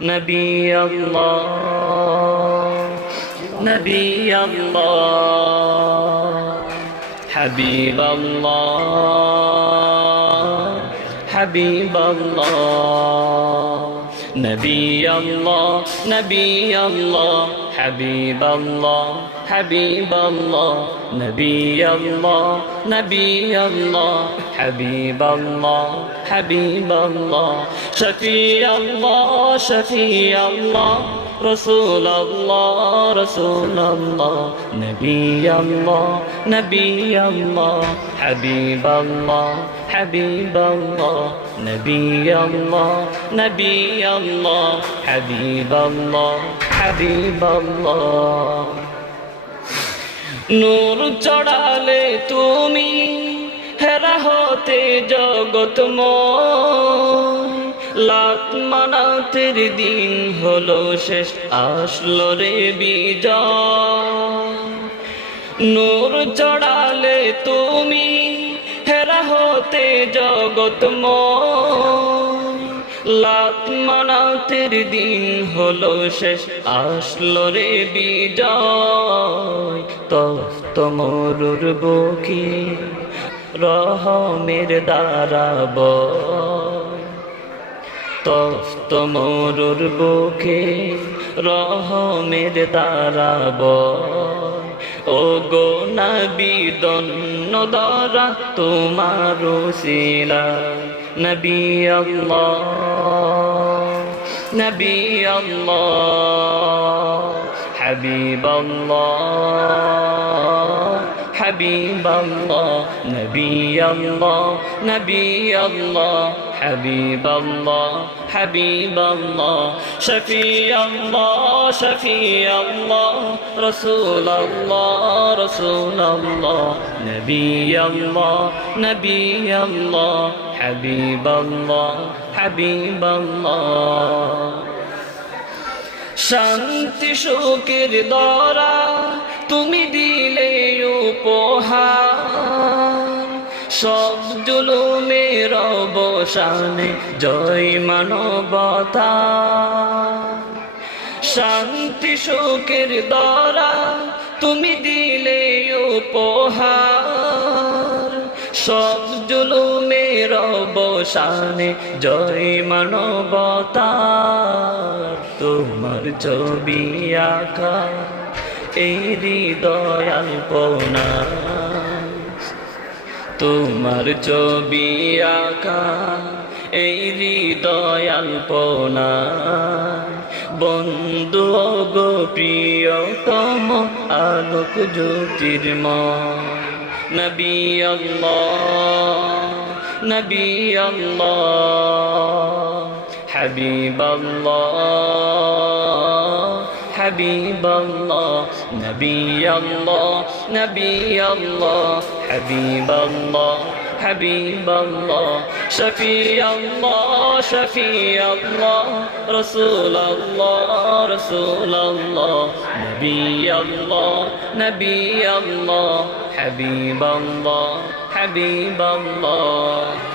নবী আল্লাহ নবী আল্লাহ হাবিব আল্লাহ হাবিব আল্লাহ নবী আল্লাহ নবী আল্লাহ হাবিব আল্লাহ হাবিব আল্লাহ নবী আল্লাহ নবী আল্লাহ হাবিব আল্লাহ হাবিব আল্লাহ শফি আল্লাহ শফি আল্লাহ রসুল আল্লাহ রসুল আল্লাহ নবী আল্লাহ নবী আল্লাহ হাবিব আল্লাহ হাবিব আল্লাহ নবী আল্লাহ নবী আল্লাহ হাবিব আল্লাহ হাবিব আল্লাহ নূর চড়ালে তুমি হেরা হতে জগৎময় লাত মানাতের দিন হলো শেষ আসলো রে বিজয় নূর চড়ালে তুমি হেরা হতে জগৎময় লাত মানাতের দিন হলো শেষ আসলো রে বিজয় তপ্ত মরুর বুকে রহমের দ্বারা বয় তপ্ত মরুর বুকে রহমের দ্বারা বয় ও গো নবী দন্ন দ্বারা তোমার ওসিলা নবী আল্লাহ নবী আল্লাহ হাবিব আল্লাহ হাবিব আল্লাহ নবী আল্লাহ নবী আল্লাহ হাবিব আল্লাহ হাবিব আল্লাহ শফি আল্লাহ শফি আল্লাহ রসুল আল্লাহ রসুল আল্লাহ নবী আল্লাহ নবী আল্লাহ হাবিব আল্লাহ হাবিব আল্লাহ শান্তি সুখের দ্বারা তুমি দিলে উপহার সব জুলুমের অবসানে জয় মানবতা শান্তি সুখের দ্বারা তুমি দিলে উপহার সব জুলুমের অবসানে জয় মানবতার তোমার ছবি আঁকা এই হৃদয় আলপনা তোমার ছবি আঁকা এই হৃদয় আলপনা বন্ধু গো প্রিয়তম আলোক জ্যোতির্ময় নবী আল্লাহ নবী আল্লাহ হাবিব আল্লাহ হাবিব আল্লাহ নবী আল্লাহ নবী আল্লাহ হাবিব আল্লাহ হাবিব আল্লাহ শফি আল্লাহ শফি আল্লাহ রসুল আল্লাহ রসুল আল্লাহ নবী আল্লাহ নবী আল্লাহ হাবিব আল্লাহ হাবিব আল্লাহ